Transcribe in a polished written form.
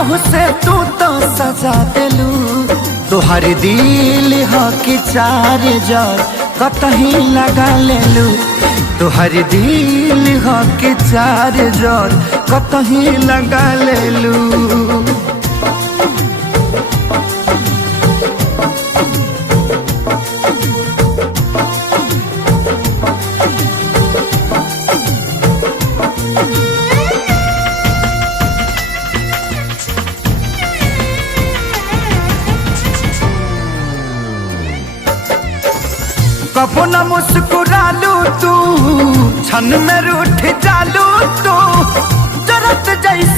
तोह से तू तो सजा देलू। तोहर दिल ह कि चार जार कतही लगा लेलू। तोहर दिल ह कि चार जार कतही लगा लेलू। कबो न मुस्कुरालू तू, क्षण में रूठ जालू तू। जरत जैसे